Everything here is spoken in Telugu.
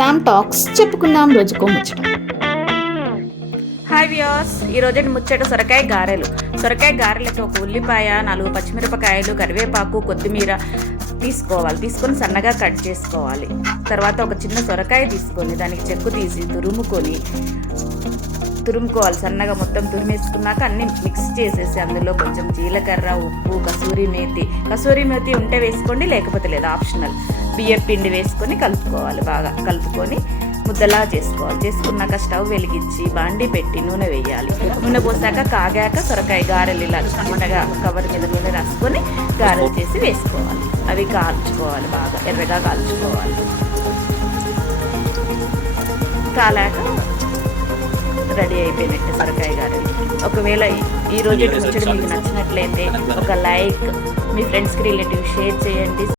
శామ్ టాక్స్ చెప్పుకుందాం రోజుకో ముచ్చట. హాయ్ వ్యూయర్స్, ఈరోజు ముచ్చట సొరకాయ గారెలు. సొరకాయ గారెలతో ఒక ఉల్లిపాయ, 4 పచ్చిమిరపకాయలు, కరివేపాకు, కొత్తిమీర తీసుకొని సన్నగా కట్ చేసుకోవాలి. తర్వాత ఒక చిన్న సొరకాయ తీసుకొని దానికి చెక్కు తీసి తురుముకోవాలి. సన్నగా మొత్తం తురిమేసుకున్నాక అన్ని మిక్స్ చేసేసి అందులో కొంచెం జీలకర్ర, ఉప్పు, కసూరి మేతి ఉంటే వేసుకోండి, లేకపోతే లేదు, ఆప్షనల్. బియ్యం పిండి వేసుకొని కలుపుకోవాలి. బాగా కలుపుకొని ముద్దలా చేసుకోవాలి. చేసుకున్నాక స్టవ్ వెలిగించి బాండి పెట్టి నూనె వేయాలి. నూనె పోసాక కాగాక సొరకాయ గారెలు ఇలా చిన్నగా కవర్ మీద నూనె రాసుకొని గారెలు చేసి వేసుకోవాలి. అవి కాల్చుకోవాలి, బాగా ఎర్రగా కాల్చుకోవాలి. కాలాక రెడీ అయిపోయినట్టు సొరకాయ గారెలు. ఒకవేళ ఈరోజు ముచ్చట మీకు నచ్చినట్లయితే ఒక లైక్, మీ ఫ్రెండ్స్కి రిలేటివ్ షేర్ చేయండి.